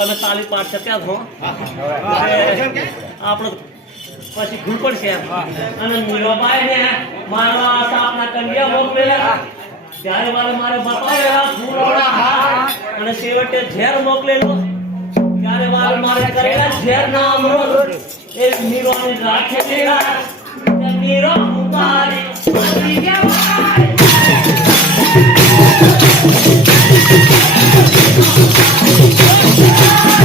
તમે તાલી પાડશે ત્યાં છો આપણે પછી ઘૂર પડશે અને અને ને મારવા સાપના કન્યા મોકલેલા ત્યારે મારે મારે બતાવેલા ફૂલોના હાથ અને છેવટે ઝેર મોકલેલો. ત્યારે મારે મારે કરેલા ઝેર ના અમૃત. એ મીરોને રાખેલી મીરો ઉતારે મરી જવાય. અલ્યા!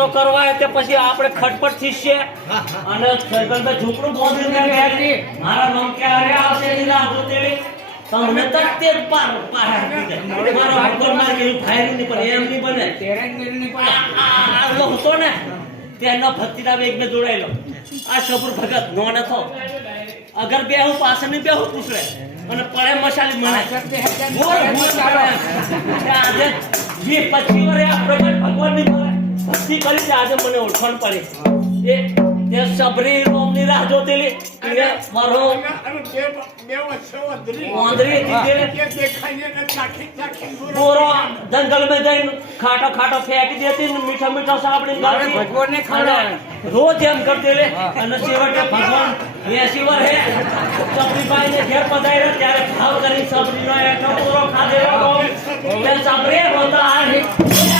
વાતો કરવા તે પછી આપણે ખટપટ થીશે અને સૈકલમાં ઝૂંપડું બેઠી. મારા નામ ક્યારે આવશે એની રાહ તમને તકતે પાર પાર. મારા ભગવાનના જેવી ફાયરિંગની પણ એમ ની બને. તેરેનની પણ આ હતો ને. તેના ભક્તિના એકને જોડાયેલો. આ સબુર ભગત નો થો અગર બે હું પાછળની બે હું પૂછડે. અને પડે મસાલી મને. બોલ બોલ કે આજે વીસ પચીસ વર્ષે આ પ્રગટ ભગવાનની ભક્તિ કરી છે આજે મને ઓળખાણ પડી. એ તે સબરી રોમની રાહ જોતેલી એ મારો વાંદરી દીધે બોરો જંગલ में જઈને ખાટો ખાટો ફેંકી દેતી મીઠા મીઠા સાંભળી મારે ભગવાનને ખાડા રોજ એમ કરતી લે અને છેવટે ભગવાન એસી હે સબરીબાઈ ને ઘેર રહ્યા ત્યારે ખાવ કરી સબરીનો એટલો પૂરો ખાધેલો તે સબરી હોતા. આ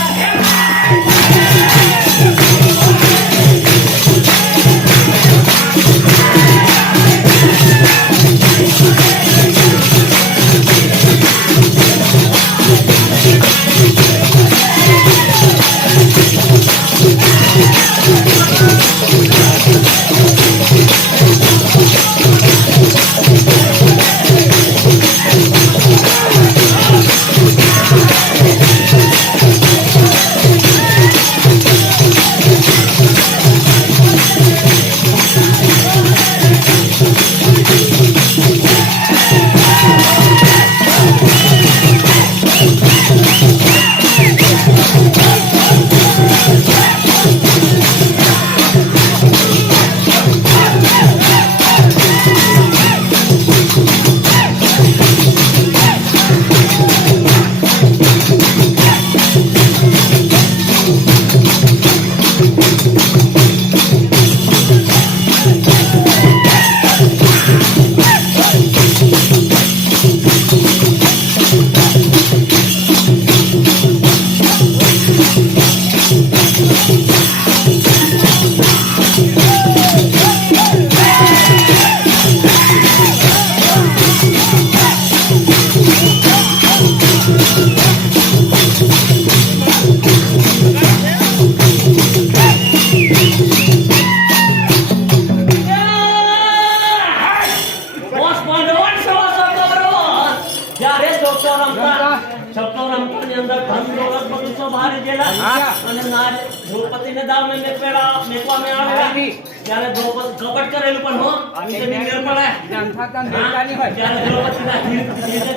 ત્યારે દ્રૌપદી કપટ કરેલું પણ હો નીચે નીકળ પડે. જમતા દેવતાની હોય. જ્યારે દ્રૌપદીના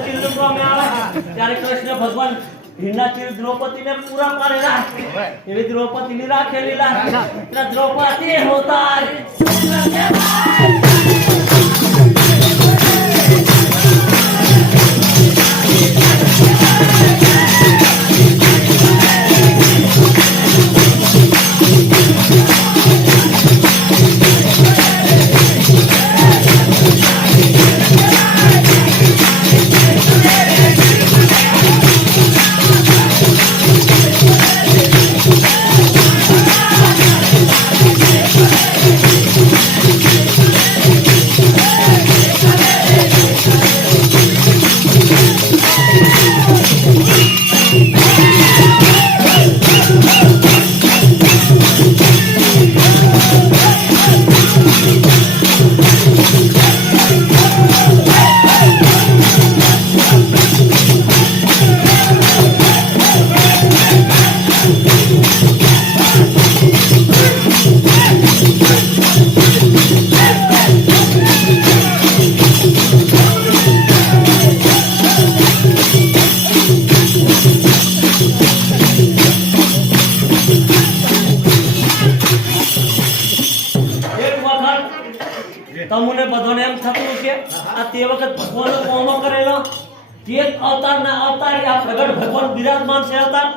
ચીર લૂંટવામાં આવે ત્યારે કૃષ્ણ ભગવાન હિરના ચીર દ્રૌપદીને પૂરા પાડેલા એવી દ્રૌપદીની રાખેલી દ્રૌપદી હોતા તમને બધાને એમ થતું છે આ તે વખત ભગવાનનો કોમો કરેલો, તે અવતારના અવતાર આ પ્રગટ ભગવાન બિરાજમાન છે અવતાર.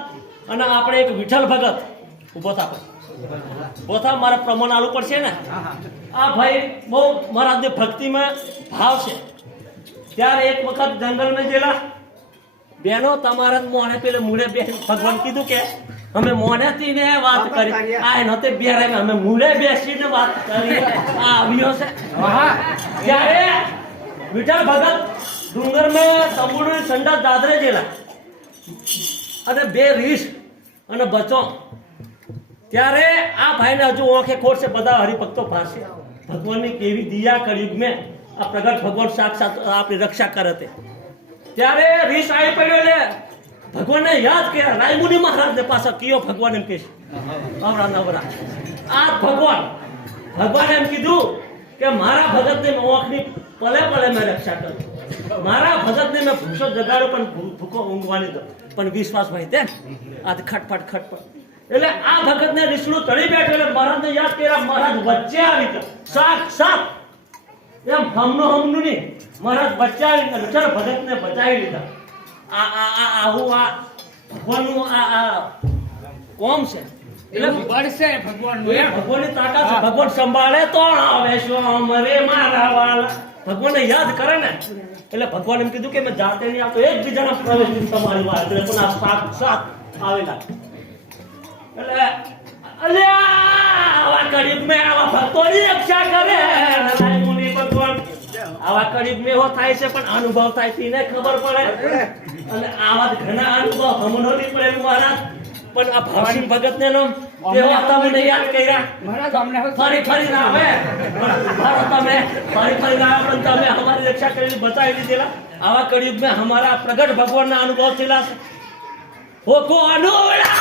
અને આપણે એક વિઠ્ઠલ ભગત ઊભો થા ઊભો થા, મારા પ્રમાણ આલુ પડશે ને? આ ભાઈ બહુ મારા જે ભક્તિમાં ભાવ છે. ત્યારે એક વખત જંગલમાં ગયેલા. બેનો, તમારા મોણે પેલે મૂળે બેન ભગવાન કીધું કે અમે મોનેથી ને વાત કરી. આ નતે બેરે અમે મૂળે બેસીને વાત કરી. આ આવ્યો છે. ત્યારે વિઠ્ઠલ ભગત ડુંગર મેં તંબુની સંડા દાદરે જેલા. અને બે રીસ અને બચો. ત્યારે આ ભાઈને હજુ ઓંખે ખોટ છે? બધા હરિભક્તો પાસે. ભગવાનની કેવી દિયા કરી મેં. આ પ્રગટ ભગવાન સાક્ષાત આપણી રક્ષા કરે તે. ત્યારે રીસ આવી પડ્યો લે ભગવાનને યાદ કર્યા, રાયમુનિ મહારાજને પાછા કયો ભગવાન એમ કે અવરા નવરા. આ ભગવાન, ભગવાને એમ કીધું કે મારા ભગતને ઓંખની પલે પલે મેં રક્ષા કરું. મારા ભગતને મેં ભૂસો જગાડ્યો, પણ ભૂખો ઊંઘવાની દો. પણ વિશ્વાસ ભાઈ તે આ ખટપટ ખટપટ. એટલે આ ભગતને વિષ્ણુ તળી બેઠો એટલે મહારાજને યાદ કર્યા, મહારાજ વચ્ચે આવી ગયા. સાક્ષાત એમ હમનું હમનું નહીં, મહારાજ બચાવી વિઠ્ઠલ ભગતને બચાવી લીધા. આ આ આ આવું આ ભગવાનનું આ આ કોમ છે. એટલે એ ભગવાનની તાકાત છે. ભગવાન સંભાળે તો આવે શ્યામ રે મારા વાલા. ભગવાનને યાદ કરે ને. એટલે ભગવાન એમ કીધું કે મેં જાતે નહીં આવતો એકબીજાના પ્રવેશ તમારી વાત. એટલે પણ આ સાક્ષાત આવેલા. એટલે અલ્યા આવા ગરીબ મેં આવા ભક્તોની રક્ષા કરે. મુનિ ભગવાન આવા કડીબ મેહો થાય છે પણ અનુભવ થાય તેને ખબર પડે. અને આવા ઘણા અનુભવ હમણો નહીં પડે મહારાજ. પણ આ ભાવસિંહ ભગત ને નામ તેઓ તમને યાદ કર્યા. ફરી ફરી ના આવે. પણ ઉભારો તમે ફરી ફરી ના આવે પણ તમે અમારી રક્ષા કરીને બચાવી દીધેલા આવા કળિયુગ મેં અમારા પ્રગટ ભગવાનના અનુભવ થયેલા છે. હોકો અનુડા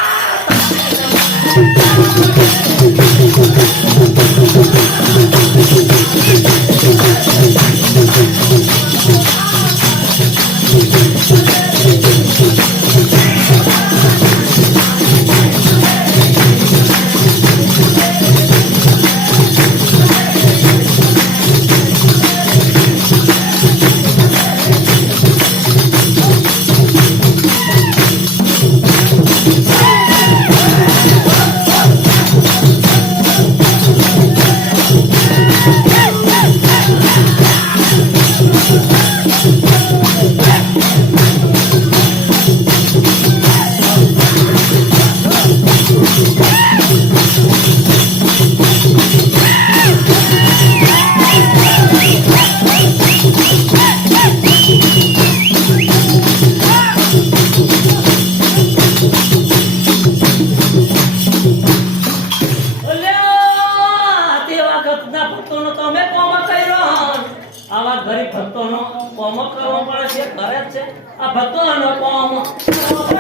Oh.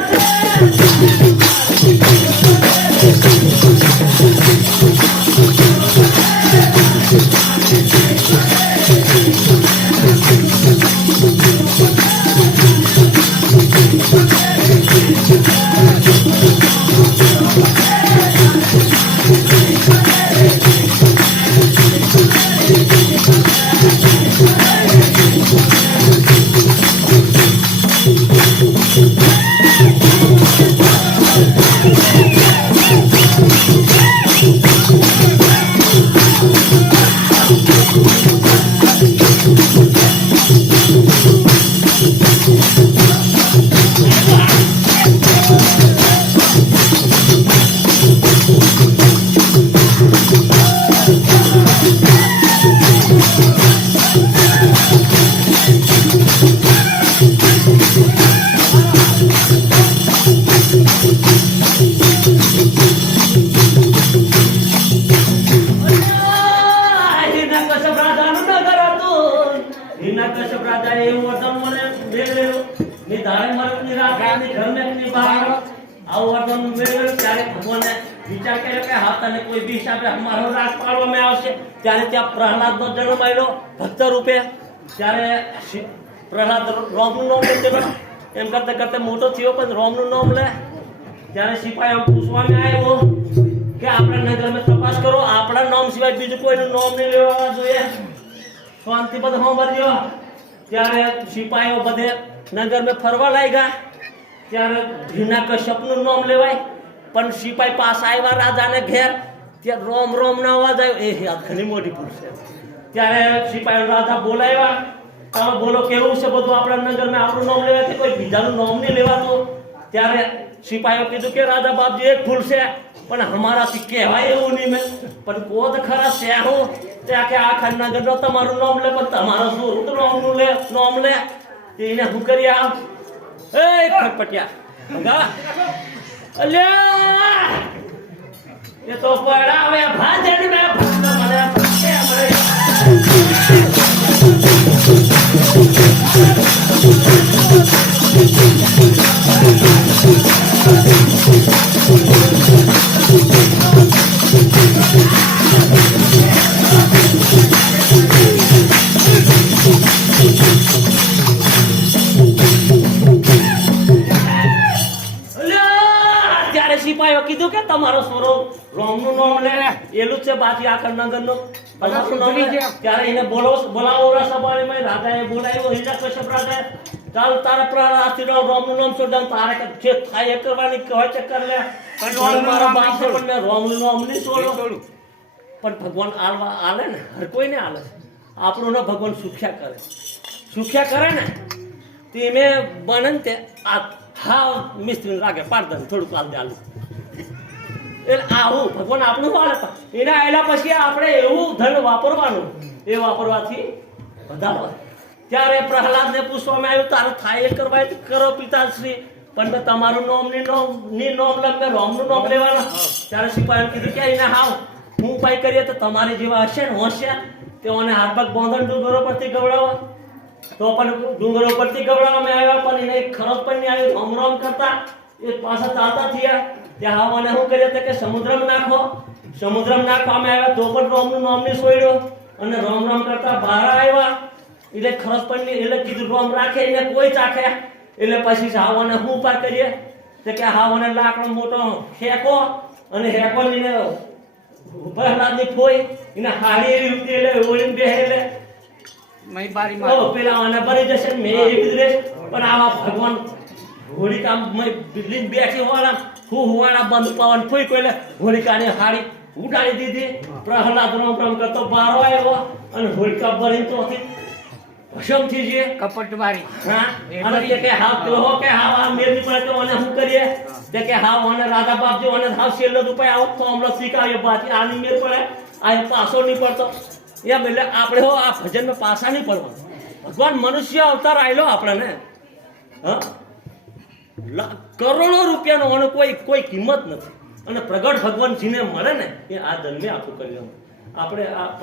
આવું મેળવ્યો ત્યારે ભગવાને વિચાર કર્યો કે હા, તને કોઈ બી હિસાબે અમારો રાજ પાડવામાં આવશે. ત્યારે ત્યાં પ્રહલાદનો જન્મ આવ્યો ભક્ત રૂપે. ત્યારે શિ- પ્રહલાદ રોમનું નામ લીધેલું એમ કરતા કરતા મોટો થયો, પણ રોમનું નામ લે. ત્યારે સિપાહીઓ પૂછવામાં આવ્યો કે આપણા નગરમાં તપાસ કરો, આપણા નામ સિવાય બીજું કોઈનું નામ નહીં લેવા જોઈએ. શાંતિ બધા સાંભળજો ત્યારે સિપાહીઓ બધે નગરમાં ફરવા લાગ્યા. ત્યારે ભીના કશ્યપનું નામ લેવાય. પણ સિપાહી પાસ આવ્યા રાજાને ઘેર, ત્યાં રોમ રોમ ના અવાજ આવ્યો. એ ઘણી મોટી છે. ત્યારે સિપાહી રાજા બોલાવ્યા. તમે બોલો, કેવું છે બધું આપણા નગરમાં? આપણું નામ લેવાય કોઈ બીજાનું નામ નહીં લેવાતું. ત્યારે સિપાહીઓ કીધું કે, રાજા બાપજી, એક ભૂલ છે. પણ અમારાથી કહેવાય એવું નહીં મેં. પણ કોત ખરા છે હું? ત્યાં કે આખા નગરનો તમારું નામ લે, પણ તમારો શું નામનું લે, નામ લે? એને હું કરી આમ એ ખટપટિયા ગા. અલ્યા. એ તો પડાવે ભાજન મે ભક્ત મને બાકી આખર નગરનું ત્યારે એને બોલો બોલાવો સભામાં રાજાએ બોલાવ્યો હિરણ્ય કશ્યપ રાજાએ ચાલ તારા પ્રાણ આથી રામ રોમનું નામ છોડ તારે કે જે થાય એ કરવાની કહેવાય તે કર લે. પણ મારા બાપ છે પણ મેં રોમનું નામ નહીં છોડ્યું. પણ ભગવાન આલવા આલે ને હર કોઈને આલે? આપણું ને ભગવાન સુખ્યા કરે. સુખ્યા કરે ને તે મેં બને ને તે આ હા મિસ્ત્રી લાગે પાડતા થોડુંક આલ દે આલુ. એટલે આવું ભગવાન આપણું પણ એના આવેલા પછી આપણે એવું ધન વાપરવાનું. એ વાપરવાથી વધારો ત્યારે પ્રહલાદને પૂછવામાં આવ્યું, તારું થાય એ કરવા કરો પિતાશ્રી, પણ મેં તમારું નોમની નોમની નોમ મેં રોમનું નામ લેવાના. ત્યારે સિપાહી કીધું કે એને હાવ. હું ઉપાય કરીએ તો તમારી જેવા હશે ને હોશિયાર તેઓને હાથ પગ બાંધણ ડુંગરો પરથી ગવડાવવા તો પણ ડુંગરો પરથી ગવડાવવામાં આવ્યા, પણ એને એક પણ નહીં આવ્યું. રોમ રોમ કરતા એ પાછા ચાલતા થયા. ત્યાં હવાને શું કર્યા હતા કે સમુદ્રમાં નાખો? સમુદ્રમાં નાખવામાં આવ્યા તો પણ રોમનું નામ નહીં છોડ્યો. અને રોમ રોમ કરતા બહાર આવ્યા. એટલે ખરસ પણ એટલે કીધું રોમ રાખે એને કોઈ ચાખે. એટલે પછી હાવાને શું ઉપાય કરીએ? તો કે હાવાને લાકડો મોટો ફેંકો અને હેકો લઈને પ્રહલાદની ફોઈ એને હાડી એવી ઉતરી એટલે ઓળીને બેહે એટલે. મય બારી માં પેલા આને ભરી જશે મેં એવી જ રહેશ. પણ આવા ભગવાન હોળિકા બિલ્ડિંગ બેઠી હોવાના. હું હુવાના બંધ પવન ફૂંક્યો એટલે હોળિકાને હાડી ઉડાડી દીધી. પ્રહલાદ રામ રામ કરતો બારો આવ્યો અને હોલિકા ભરીને તો ભસ્મ થઈ જઈએ. કપટ મારી. હા? અને તે કે હા ગ્રહો કે હા આ મેરી પડે તો અને શું કરીએ? તે કે હા અને રાજા બાપજી અને હા છેલ્લો રૂપિયા આવો તો હમણાં સ્વીકાર્યો બાકી આની મેર પડે. આ પાસો નહીં પડતો. એમ એટલે આપણે હો આ ભજનમાં પાસા નહીં પડવાનું. ભગવાન મનુષ્ય અવતાર આવેલો આપણને. હા? કરોડો રૂપિયાનો આનો કોઈ કોઈ કિંમત નથી. અને પ્રગટ ભગવાનજીને મળે ને એ આ જન્મે આખું કરી આપણે આ